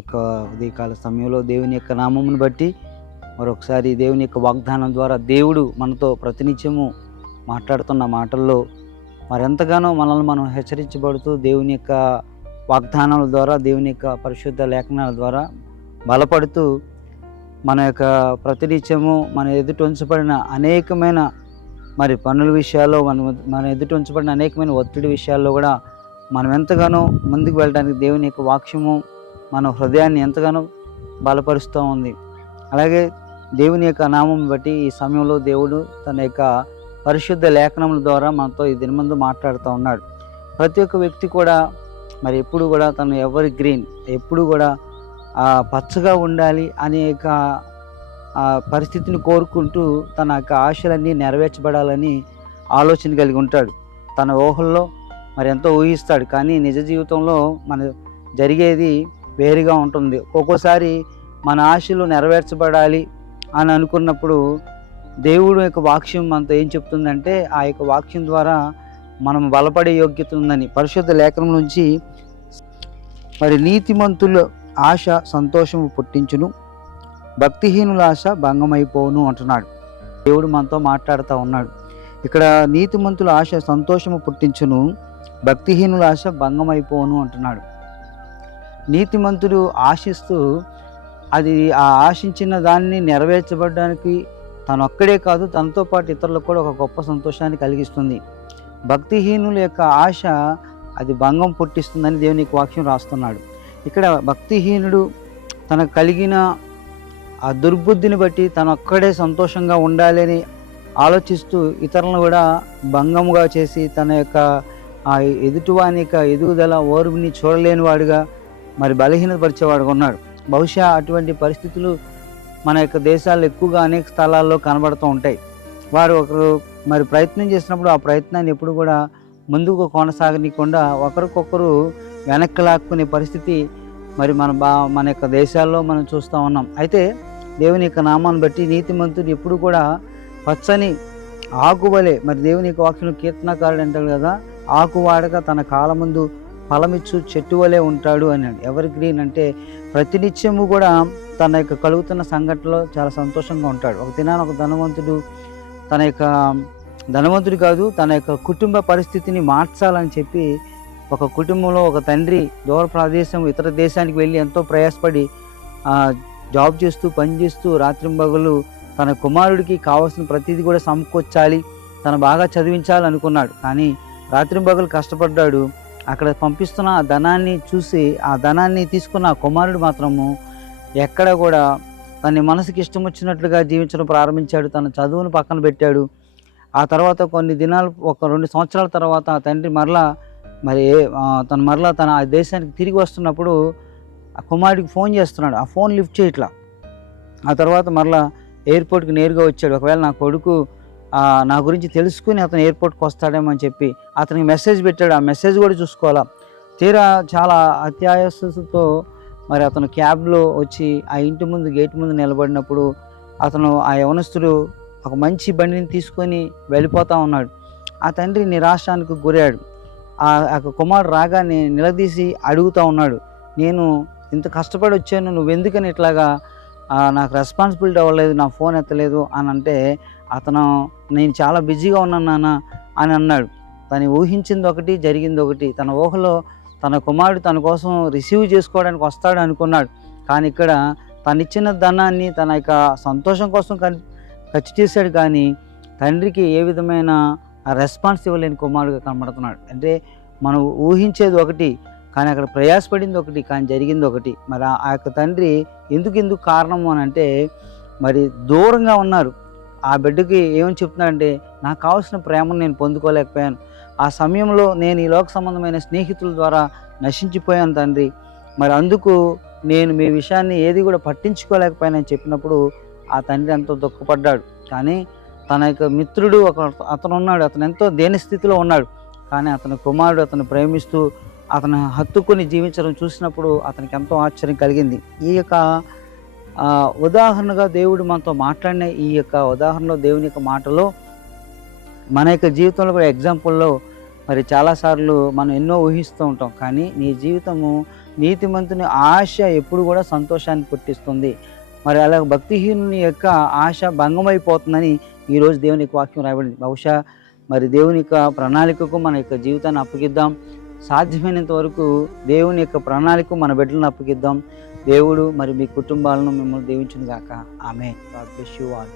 యొక్క ఉదయకాల సమయంలో దేవుని యొక్క నామమును బట్టి మరొకసారి దేవుని యొక్క వాగ్దానం ద్వారా దేవుడు మనతో ప్రతినిత్యము మాట్లాడుతున్న మాటల్లో మరెంతగానో మనల్ని మనం హెచ్చరించబడుతూ దేవుని యొక్క వాగ్దానాల ద్వారా దేవుని యొక్క పరిశుద్ధ లేఖనాల ద్వారా బలపడుతూ మన యొక్క ప్రతినిత్యము మన ఎదుట ఉంచబడిన అనేకమైన మరి పనుల విషయాల్లో మన ఎదుట ఉంచబడిన అనేకమైన ఒత్తిడి విషయాల్లో కూడా మనం ఎంతగానో ముందుకు వెళ్ళడానికి దేవుని యొక్క వాక్యము మన హృదయాన్ని ఎంతగానో బలపరుస్తూ ఉంది. అలాగే దేవుని యొక్క నామం బట్టి ఈ సమయంలో దేవుడు తన యొక్క పరిశుద్ధ లేఖనముల ద్వారా మనతో ఈ దినమందు మాట్లాడుతూ ఉన్నాడు. ప్రతి ఒక్క వ్యక్తి కూడా మరి ఎప్పుడు కూడా తను ఎవరి గ్రీన్ ఎప్పుడు కూడా పచ్చగా ఉండాలి అనే యొక్క పరిస్థితిని కోరుకుంటూ తన యొక్క ఆశలన్నీ నెరవేర్చబడాలని ఆలోచన కలిగి ఉంటాడు. తన ఊహల్లో మరి ఎంతో ఊహిస్తాడు, కానీ నిజ జీవితంలో మన జరిగేది వేరుగా ఉంటుంది. ఒక్కోసారి మన ఆశలు నెరవేర్చబడాలి అని అనుకున్నప్పుడు దేవుడు యొక్క వాక్యం మనతో ఏం చెప్తుందంటే, ఆ యొక్క వాక్యం ద్వారా మనం బలపడే యోగ్యత ఉందని పరిశుద్ధ లేఖనం నుంచి మరి నీతిమంతుల ఆశ సంతోషము పుట్టించును, భక్తిహీనుల ఆశ భంగమైపోను అంటున్నాడు. దేవుడు మనతో మాట్లాడుతూ ఉన్నాడు. ఇక్కడ నీతిమంతుల ఆశ సంతోషము పుట్టించును, భక్తిహీనుల ఆశ భంగమైపోను అంటున్నాడు. నీతిమంతుడు ఆశిస్తూ అది ఆ ఆశించిన దాన్ని నెరవేర్చబడడానికి తను ఒక్కడే కాదు, తనతో పాటు ఇతరులకు కూడా ఒక గొప్ప సంతోషాన్ని కలిగిస్తుంది. భక్తిహీనుల యొక్క ఆశ అది భంగం పుట్టిస్తుందని దేవుని వాక్యం రాస్తున్నాడు. ఇక్కడ భక్తిహీనుడు తనకు కలిగిన ఆ దుర్బుద్ధిని బట్టి తను ఒక్కడే సంతోషంగా ఉండాలని ఆలోచిస్తూ ఇతరులను కూడా భంగముగా చేసి తన యొక్క ఆ ఎదుటివాని యొక్క ఎదుగుదల ఓర్పుని చూడలేని వాడుగా మరి బలహీనపరిచేవాడుగా ఉన్నాడు. బహుశా అటువంటి పరిస్థితులు మన యొక్క దేశాల్లో ఎక్కువగా అనేక స్థలాల్లో కనబడుతూ ఉంటాయి. వారు ఒకరు మరి ప్రయత్నం చేసినప్పుడు ఆ ప్రయత్నాన్ని ఎప్పుడు కూడా ముందుకు కొనసాగనీయకుండా ఒకరికొకరు వెనక్కి లాక్కునే పరిస్థితి మరి మన యొక్క దేశాల్లో మనం చూస్తూ ఉన్నాం. అయితే దేవుని యొక్క నామాన్ని బట్టి నీతిమంతుడు ఎప్పుడు కూడా పచ్చని ఆకువలే, మరి దేవుని యొక్క వాక్యం కీర్తనకారుడు అంటాడు కదా, ఆకు వాడక తన కాలం ముందు ఫలమిచ్చు చెట్టు వలె ఉంటాడు అన్నాడు. ఎవరి గ్రీన్ అంటే ప్రతినిత్యము కూడా తన యొక్క కలుగుతున్న సంఘటనలో చాలా సంతోషంగా ఉంటాడు. ఒక దినాన ఒక ధనవంతుడు ధనవంతుడు కాదు, తన యొక్క కుటుంబ పరిస్థితిని మార్చాలని చెప్పి ఒక కుటుంబంలో ఒక తండ్రి దూర ప్రదేశం ఇతర దేశానికి వెళ్ళి ఎంతో ప్రయాసపడి జాబ్ చేస్తూ పనిచేస్తూ రాత్రింబగళ్ళు తన కుమారుడికి కావాల్సిన ప్రతిదీ కూడా సమకూర్చాలి, తను బాగా చదివించాలనుకున్నాడు. కానీ రాత్రింబగళ్ళు కష్టపడ్డాడు. అక్కడ పంపిస్తున్న ఆ ధనాన్ని చూసి ఆ ధనాన్ని తీసుకున్న ఆ కుమారుడు మాత్రము ఎక్కడ కూడా తన మనసుకి ఇష్టం వచ్చినట్లుగా జీవించడం ప్రారంభించాడు. తన చదువును పక్కన పెట్టాడు. ఆ తర్వాత కొన్ని దినాలు, ఒక 2 సంవత్సరాల తర్వాత ఆ తండ్రి మరలా తన ఆ దేశానికి తిరిగి వస్తున్నప్పుడు ఆ కుమారుడికి ఫోన్ చేస్తున్నాడు. ఆ ఫోన్ లిఫ్ట్ చేయట్లా. ఆ తర్వాత మరలా ఎయిర్పోర్ట్కి నేరుగా వచ్చాడు. ఒకవేళ నా కొడుకు నా గురించి తెలుసుకుని అతను ఎయిర్పోర్ట్కి వస్తాడేమో అని చెప్పి అతనికి మెసేజ్ పెట్టాడు. ఆ మెసేజ్ కూడా చూసుకోవాలా. తీరా చాలా అత్యాయాసతో మరి అతను క్యాబ్లో వచ్చి ఆ ఇంటి ముందు గేట్ ముందు నిలబడినప్పుడు అతను ఆ యవనస్తుడు ఒక మంచి బండిని తీసుకొని వెళ్ళిపోతూ ఉన్నాడు. ఆ తండ్రి నిరాశానికి గురయ్యాడు. ఆ కుమారుడు రాగానే నిలదీసి అడుగుతూ ఉన్నాడు, నేను ఇంత కష్టపడి వచ్చాను, నువ్వెందుకని ఇట్లాగా నాకు రెస్పాన్సిబిలిటీ అవ్వలేదు, నా ఫోన్ ఎత్తలేదు అని అంటే అతను నేను చాలా బిజీగా ఉన్నాను నాన్న అని అన్నాడు. తను ఊహించింది ఒకటి, జరిగింది ఒకటి. తన ఊహలో తన కుమారుడు తన కోసం రిసీవ్ చేసుకోవడానికి వస్తాడు అనుకున్నాడు. కానీ ఇక్కడ తను ఇచ్చిన ధనాన్ని తన యొక్క సంతోషం కోసం ఖర్చు చేశాడు. కానీ తండ్రికి ఏ విధమైన రెస్పాన్స్ ఇవ్వలేని కుమారుడుగా కనబడుతున్నాడు. అంటే మనం ఊహించేది ఒకటి, కానీ అక్కడ ప్రయాసపడింది ఒకటి, కానీ జరిగింది ఒకటి. మరి ఆ యొక్క తండ్రి ఎందుకు కారణము అని అంటే మరి దూరంగా ఉన్నారు. ఆ బిడ్డకి ఏమని చెప్తున్నాడంటే, నాకు కావాల్సిన ప్రేమను నేను పొందుకోలేకపోయాను, ఆ సమయంలో నేను ఈ లోక సంబంధమైన స్నేహితుల ద్వారా నశించిపోయాను తండ్రి, మరి అందుకు నేను మీ విషయాన్ని ఏది కూడా పట్టించుకోలేకపోయానని చెప్పినప్పుడు ఆ తండ్రి ఎంతో దుఃఖపడ్డాడు. కానీ తన యొక్క మిత్రుడు అతను ఉన్నాడు, అతను ఎంతో దేని స్థితిలో ఉన్నాడు. కానీ అతని కుమారుడు అతను ప్రేమిస్తూ అతను హత్తుకొని జీవించడం చూసినప్పుడు అతనికి ఎంతో ఆశ్చర్యం కలిగింది. ఈ యొక్క ఉదాహరణగా దేవుడు మనతో మాట్లాడిన ఈ యొక్క ఉదాహరణలో దేవుని యొక్క మాటలో మన యొక్క జీవితంలో కూడా ఎగ్జాంపుల్లో మరి చాలాసార్లు మనం ఎన్నో ఊహిస్తూ ఉంటాం, కానీ నీ జీవితము నీతిమంతుని ఆశ ఎప్పుడు కూడా సంతోషాన్ని పుట్టిస్తుంది. మరి అలా భక్తిహీనుని యొక్క ఆశ భంగమైపోతుందని ఈరోజు దేవుని యొక్క వాక్యం రాయబడింది. బహుశా మరి దేవుని యొక్క ప్రణాళికకు మన యొక్క జీవితాన్ని అప్పగిద్దాం. సాధ్యమైనంత వరకు దేవుని యొక్క ప్రణాళికకు మన బిడ్డలను అప్పగిద్దాం. దేవుడు మరి మీ కుటుంబాలను మిమ్మల్ని దీవించును గాక. ఆమేన్. God bless you all.